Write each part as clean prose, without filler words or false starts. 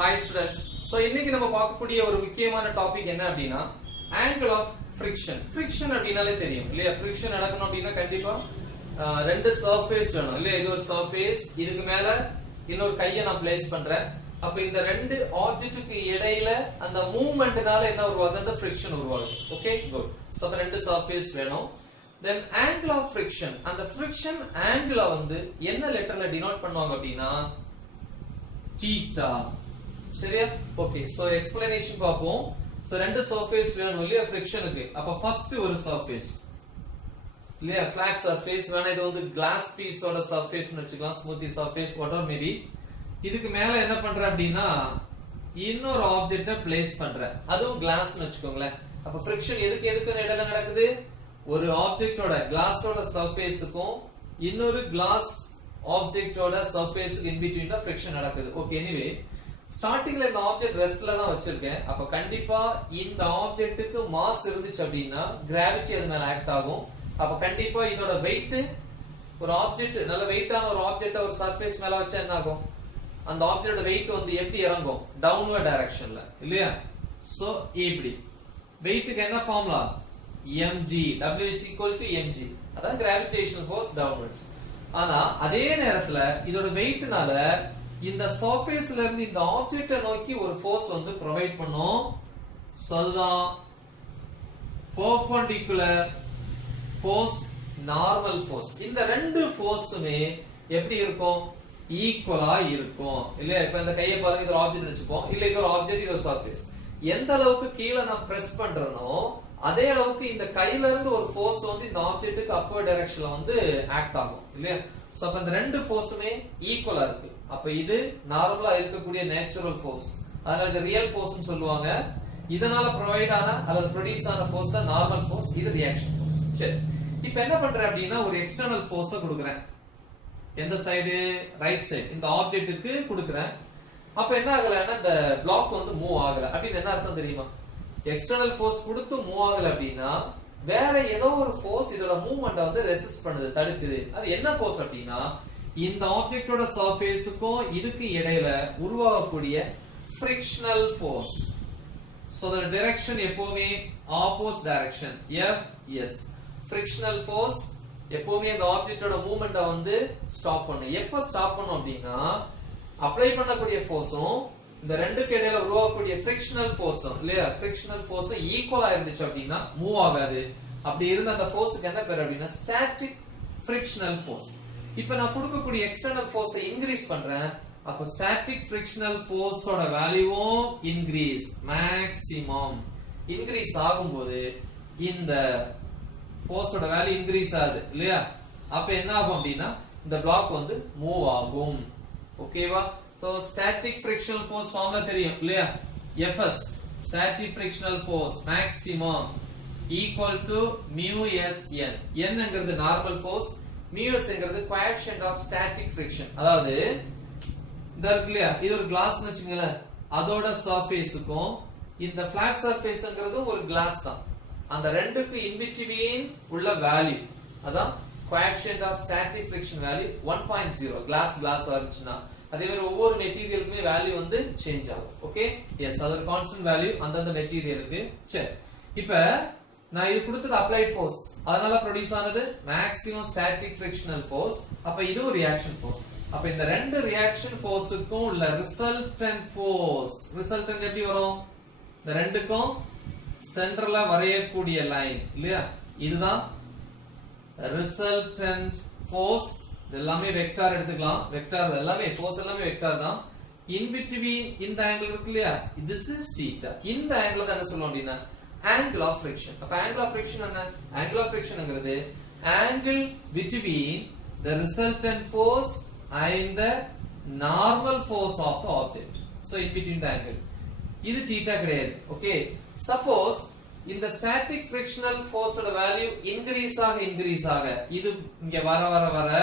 Hi students. So இன்னைக்கு நம்ம பார்க்கக்கூடிய ஒரு முக்கியமான டாபிக் என்ன அப்படினா angle of friction. Friction அப்படினாலே தெரியும் இல்லையா? friction நடக்கணும் அப்படினா கண்டிப்பா ரெண்டு சர்ஃபேஸ் வேணும் இல்லையா? இது ஒரு சர்ஃபேஸ், இதுக்கு மேல இன்னொரு கையை நான் பிளேஸ் பண்றேன். அப்ப இந்த ரெண்டு ஆப்ஜெக்ட்டுக்கு இடையில அந்த மூவ்மெண்ட்னால என்ன உருவாகுது? அந்த friction உருவாகுது. Okay, good. சோ அந்த ரெண்டு சர்ஃபேஸ் வேணும். Then angle of friction. அந்த friction angle வந்து என்ன லெட்டர்ல டினோட் பண்ணுவாங்க அப்படினா theta. சரியா? ஓகே, சோ எக்ஸ்பிளனேஷன் பாப்போம். சோ ரெண்டு சர்ஃபேஸ் வேணும் இல்லையா ஃபிரிக்ஷனுக்கு. அப்ப ஃபர்ஸ்ட் ஒரு சர்ஃபேஸ் இல்லையா, ஃபிளாட் சர்ஃபேஸ் வேணும். இது வந்து கிளாஸ் பீஸோட சர்ஃபேஸ்னு வெச்சுக்கலாம், ஸ்மூத்தி சர்ஃபேஸ் வாட்டர் மேபி. இதுக்கு மேல என்ன பண்ற அப்படினா இன்னொரு ஆப்ஜெக்ட்ட பிளேஸ் பண்ற, அதுவும் கிளாஸ்னு வெச்சுக்கோங்களேன். அப்ப ஃபிரிக்ஷன் எதுக்கு இடையில நடக்குது? ஒரு ஆப்ஜெக்ட்டோட கிளாஸோட சர்ஃபேஸ்க்கும் இன்னொரு கிளாஸ் ஆப்ஜெக்ட்டோட சர்ஃபேஸ்க்கு இன் பிட்வீன் தான் ஃபிரிக்ஷன் நடக்குது. ஓகே, எனிவே ஸ்டார்டிங்ல இந்த ஆப்ஜெக்ட் ரெஸ்ட்ல தான் வச்சிருக்கேன். அப்ப கண்டிப்பா இந்த ஆப்ஜெக்ட்டுக்கு மாஸ் இருந்துச்சு அப்படினா கிராவிட்டி அது மேல ஆக்ட் ஆகும். அப்ப கண்டிப்பா இதோட வெயிட், ஒரு ஆப்ஜெக்ட் நல்ல வெயிட்டான ஒரு ஆப்ஜெக்ட்ட ஒரு சர்ஃபேஸ் மேல வச்சா என்ன ஆகும்? அந்த ஆப்ஜெக்ட்டோட வெயிட் வந்து எப்படி இறங்கும்? டவுன்வர்ட் டைரக்ஷன்ல இல்லையா? சோ இப்படி வெயிட்க்கு என்ன formula? mg, w is equal to mg. அதான் கிராவிடேஷனல் ஃபோர்ஸ் டவுன்வர்ட்ஸ். ஆனா அதே நேரத்துல இதோட வெயிட்னால இந்த சர்ஃபேஸ்ல இருந்து இந்த ஆப்ஜெக்ட்ட நோக்கி ஒரு ஃபோர்ஸ் வந்து ப்ரொவைட் பண்ணும். சோ அதுதான் பெர்பெண்டிகுலர் ஃபோர்ஸ், நார்மல் ஃபோர்ஸ். இந்த ரெண்டு ஃபோர்ஸுமே எப்படி இருக்கும்? ஈக்குவலா இருக்கும் இல்லையா? இப்ப இந்த கையை பாருங்க, இது ஒரு ஆப்ஜெக்ட் வெச்சுப்போம், இல்ல இது ஒரு ஆப்ஜெக்ட், இது ஒரு சர்ஃபேஸ். எந்த அளவுக்கு கீழே நான் பிரஸ் பண்றேனோ அதே அளவுக்கு இந்த கையில இருந்து ஒரு ஃபோர்ஸ் வந்து இந்த ஆப்ஜெக்ட்டுக்கு அப்வர்ட் டைரக்ஷன்ல வந்து ஆக்ட் ஆகும் இல்லையா? சோ அப்ப இந்த ரெண்டு ஃபோர்ஸுமே ஈக்குவலா இருக்கு. அப்ப இது நார்மலா இருக்கக்கூடிய நேச்சுரல் ஃபோர்ஸ், அதனால இது ரியல் ஃபோர்ஸ்னு சொல்லுவாங்க. இதனால ப்ரொவைட் ஆன அல்லது ப்ரொடியூஸ் ஆன ஃபோர்ஸ் தான் நார்மல் ஃபோர்ஸ், இது ரியாக்ஷன் ஃபோர்ஸ். சரி, இப்போ என்ன பண்றேன் அப்படின்னா ஒரு எக்ஸ்டர்னல் ஃபோர்ஸை கொடுக்குறேன். எந்த சைடு? Right side. இந்த ஆப்ஜெக்ட்டுக்கு கொடுக்குறேன். அப்ப என்ன ஆகலன்னா இந்த பிளாக் வந்து மூவ் ஆகல அப்படின்னு என்ன அர்த்தம் தெரியுமா? எக்ஸ்டர்னல் ஃபோர்ஸ் கொடுத்து மூவ் ஆகல அப்படின்னா வேற ஏதோ ஒரு ஃபோர்ஸ் இதோட மூவ்மெண்ட்டை வந்து ரெசிஸ்ட் பண்ணுது, தடுக்குது. அது என்ன ஃபோர்ஸ் அப்படின்னா இந்த ஆப்ஜெக்ட்டோட சர்ஃபேஸ்க்கும் இதுக்கு இடையில உருவாகக்கூடிய frictional force. So the direction எப்பவுமே opposite direction, F S. Frictional force எப்பவுமே இந்த ஆப்ஜெக்ட்டோட மூவ்மெண்ட்டை வந்து ஸ்டாப் பண்ணும். எப்ப ஸ்டாப் பண்ணும் அப்படின்னா அப்ளை பண்ணக்கூடிய ஃபோர்ஸும் இந்த ரெண்டுக்கு இடையில உருவாகக்கூடிய ஃபிரிக்ஷனல் ஃபோர்ஸும் இல்லையா, ஃபிரிக்ஷனல் ஃபோர்ஸும் ஈக்குவலா இருந்துச்சு அப்படின்னா மூவ் ஆகாது. அப்படி இருந்த அந்த ஃபோர்ஸ்க்கு என்ன பேர் அப்படின்னா ஸ்டாட்டிக் ஃபிரிக்ஷனல் ஃபோர்ஸ். இப்போ நான் கொடுக்கக்கூடிய எக்ஸ்டர்னல் ஃபோர்ஸை இன்க்ரீஸ் பண்றேன். அப்போ ஸ்டாட்டிக் ஃபிரிக்ஷனல் ஃபோர்ஸோட வேல்யூவும் இன்க்ரீஸ், மேக்ஸிமம் இன்க்ரீஸ் ஆகும்போது இந்த ஃபோர்ஸோட வேல்யூ இன்க்ரீஸ் ஆகுது இல்லையா? அப்ப என்ன ஆகும் அப்படின்னா இந்த பிளாக் வந்து மூவ் ஆகும். ஓகேவா? So static frictional force formula தெரியும் இல்லையா? Fs, static frictional force maximum equal to mu s n. n ங்கிறது நார்மல் ஃபோர்ஸ், mu s ங்கிறது கோஎஃபிஷியன்ட் ஆஃப் ஸ்டாட்டிக் ஃபிரிக்ஷன். அதாவது இந்த இருக்கு இல்லையா, இது ஒரு கிளாஸ்னு வெச்சுங்களேன், அதோட சர்ஃபேஸ்க்கும் இந்த ஃபிளாட் சர்ஃபேஸ்ங்கிறது ஒரு கிளாஸ் தான். அந்த ரெண்டுக்கு இன் பிட்வீன் உள்ள வேல்யூ அதான் coefficient of static friction value 1.0. Class வந்துச்சுன்னா அதே மாதிரி ஒவ்வொரு மெட்டீரியலுக்குமே வேல்யூ வந்து சேஞ்ச் ஆகும். ஓகே, எஸ், அது ஒரு கான்ஸ்டன்ட் வேல்யூ அந்தந்த மெட்டீரியலுக்கு. சரி, இப்ப நான் இது கொடுத்தது அப்ளைட் ஃபோர்ஸ், அதனால ப்ரொடியூஸ் ஆனது மேக்ஸிமம் ஸ்டாட்டிக் ஃபிரிக்ஷனல் ஃபோர்ஸ். அப்ப இது ஒரு ரியாக்ஷன் ஃபோர்ஸ். அப்ப இந்த ரெண்டு ரியாக்ஷன் ஃபோர்ஸுக்கும் உள்ள ரிசல்டன்ட் ஃபோர்ஸ், ரிசல்டன்ட் எப்படி வரும்? இந்த ரெண்டுக்கும் சென்டர்ல வரையக்கூடிய லைன் இல்லையா, இதுதான் ரிசல்டன்ட் ஃபோர்ஸ். எல்லாமே வெக்டார் எடுத்துக்கலாம், வெக்டார் எல்லாமே ஃபோர்ஸ் எல்லாமே வெக்டார் தான். இன் பிட்வீன் இந்த ஆங்கிள் இருக்கு இல்லையா, திஸ் இஸ் θ. இந்த ஆங்கிள் தான் என்ன சொல்லுவோம் அப்படின்னா ஆங்கிள் ஆஃப் ஃபிரிக்ஷன். அப்ப ஆங்கிள் ஆஃப் ஃபிரிக்ஷன் என்ன? ஆங்கிள் ஆஃப் ஃபிரிக்ஷன்ங்கிறது angle between the resultant force and the normal force of the object. So in between the angle. இது θ கிடையாது. ஓகே, சப்போஸ் இந்த ஸ்டாட்டிக் ஃபிரிக்ஷனல் ஃபோர்ஸோட வேல்யூ இன்கிரீஸ் ஆக இது இங்க வர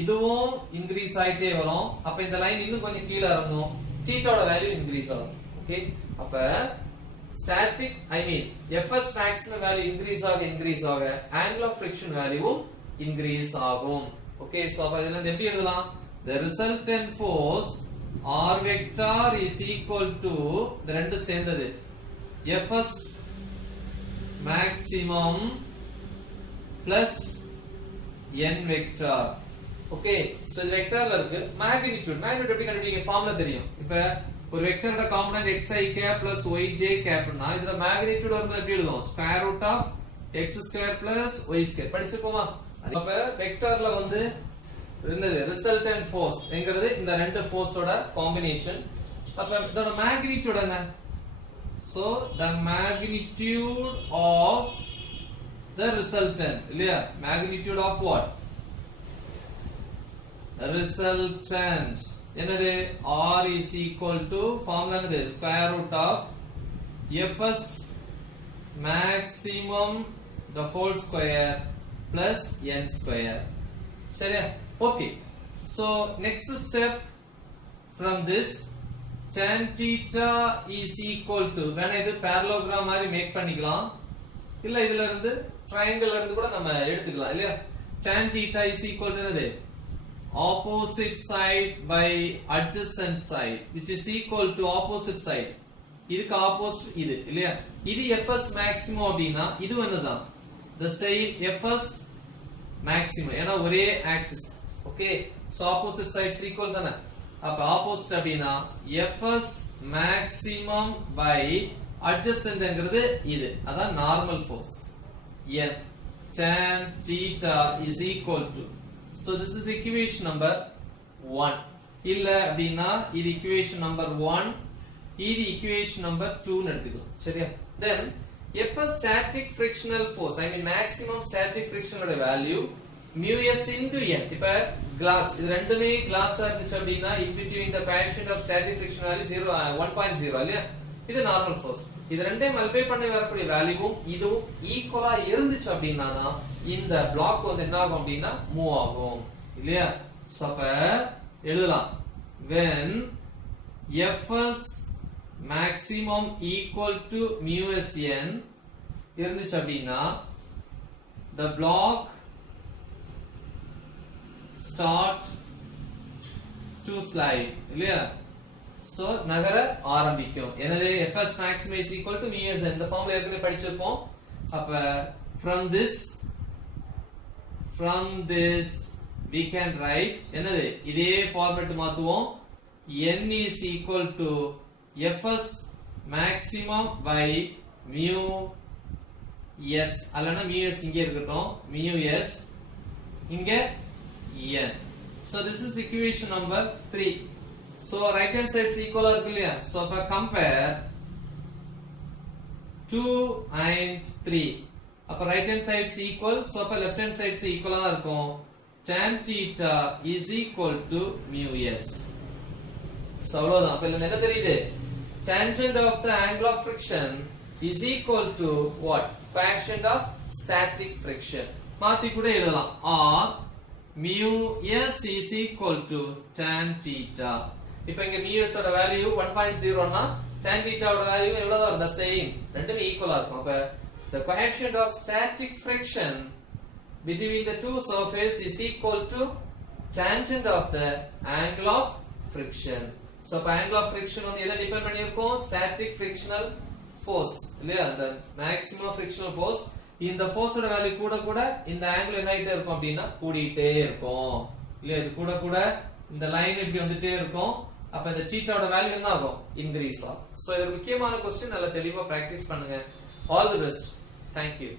இதுவும் இன்கிரீஸ் ஆயிட்டே வரும். அப்ப இந்த லைன் இன்னும் கொஞ்சம் கீழ இறங்கும், θோட வேல்யூ இன்கிரீஸ் ஆகும். ஓகே, அப்ப static Fs maximum value increase ஆக ஆங்கிள் ஆஃப் ஃபிரிக்ஷன் வேல்யூவும் இன்கிரீஸ் ஆகும். ஓகே, சோ அப்ப இதுல எப்படி எழுதலாம்? The resultant force r vector is equal to இந்த ரெண்டு சேர்ந்தது fs maximum plus n vector. Okay so இது வெக்டர்ல இருக்கு மேக்னிட்யூட் எப்படி கண்டுபிடிக்க ஃபார்முலா தெரியும். இப்போ ஒரு வெக்டரோட component xi cap plus yj capனா இதோட மேக்னிட்யூட் வரும்போது எப்படி எழுதுவோம் square root of x square plus y square படிச்சுப்போமா. அப்ப வெக்டர்ல வந்து என்னது ரிசல்டன்ட் ஃபோர்ஸ் என்கிறது இந்த ரெண்டு ஃபோர்ஸோட காம்பினேஷன். அப்ப இதோட மேக்னிட்யூட் என்ன? so the magnitude of the resultant இல்லையா magnitude of what resultant என்னது r is equal to formula என்னது square root of fs maximum the whole square plus n square. சரியா? okay so next step from this tan theta is equal to வேணா இது parallelogram மாதிரி make பண்ணிக்கலாம் இல்ல இதுல இருந்து ட்ரையாங்கிள்ல இருந்து கூட நம்ம எடுத்துக்கலாம் இல்லையா. tan theta is equal to என்னது opposite side by adjacent side which is equal to opposite side இதுக்கு ஆப்போசிட் இது இல்லையா. இது fs maximum அப்படினா இது என்னதான் the same fs maximum ஏனா ஒரே axis. Okay so opposite sides equal தானே. அப்ப ஆப்போசிட் அப்படினா fs maximum by adjacentங்கிறது இது அதான் normal force n tan theta is equal to so this is equation number 1 இல்ல அப்படினா இது equation number 1 இது equation number 2 ன்னு எடுத்துக்கலாம். சரியா? then எப்ப static frictional force I mean maximum static frictional value mu s into n. இப்ப glass இது ரெண்டுமே glass இருந்துச்சு அப்படினா in between the coefficient of static friction value 0 1.0 இல்லையா. இது நார்மல் ஃபோர்ஸ். இது ரெண்டே மல்டிப்ளை பண்ணி வரக்கூடிய வேல்யூவும் இதுவும் ஈக்குவலா இருந்துச்சு அப்படினா இந்த பிளாக் வந்து என்ன ஆகும் அப்படினா மூவ் ஆகும் இல்லையா. சோ அப்ப எழுதலாம் when fs maximum equal to mu s n இருந்துச்சு அப்படினா the block start to slide இல்லையா. சோ நகர ஆரம்பிக்கும். எனவே fs maximum is equal to mu s n இந்த ஃபார்முலா ஏற்கனவே படிச்சிருப்போம். அப்ப from this we can write என்னது இதே ஃபார்மட் மாத்துவோம் n is equal to fs maximum by mu s அல்லனா mu s இங்க இருக்கட்டும் mu s இங்க n. so this is equation number 3. so right hand side is equal இருக்கு இல்லையா. so அப்ப compare 2 and 3 அப்ப right hand side is equal so அப்ப left hand side is equal ஆ இருக்கும். tan theta is equal to mu s. so அவ்வளவுதான். அப்ப என்ன தெரியுது tangent of the angle of friction is equal to what coefficient of static friction. மாத்தி கூட எழுதலாம் or mu s is equal to tan theta. இப்போ இங்க mu s ஓட வேல்யூ 1.0 னா tan theta ஓட வேல்யூ எவ்வளவு வரும் the same ரெண்டுமே ஈக்குவலா இருக்கும். அப்ப the coefficient of static friction between the two surface is equal to tangent of the angle of friction. so அப்ப angle of friction வந்து எதை டிபெண்ட் பண்ணிருக்கும் static frictional force இல்லையா. the maximum frictional force இந்த force ஓட value கூட கூட இந்த angle என்ன ஆயிட்டே இருக்கும் அப்படினா கூடிட்டே இருக்கும் இல்லையா. இது கூட கூட இந்த லைன் இப்படி வந்துட்டே இருக்கும். அப்ப இந்த தீட்டாவோட வேல்யூ என்ன ஆகும் இன்கிரீஸ் ஆகும். சோ இது முக்கியமான क्वेश्चन நல்லா தெளிவா பிராக்டீஸ் பண்ணுங்க. All the best. Thank you.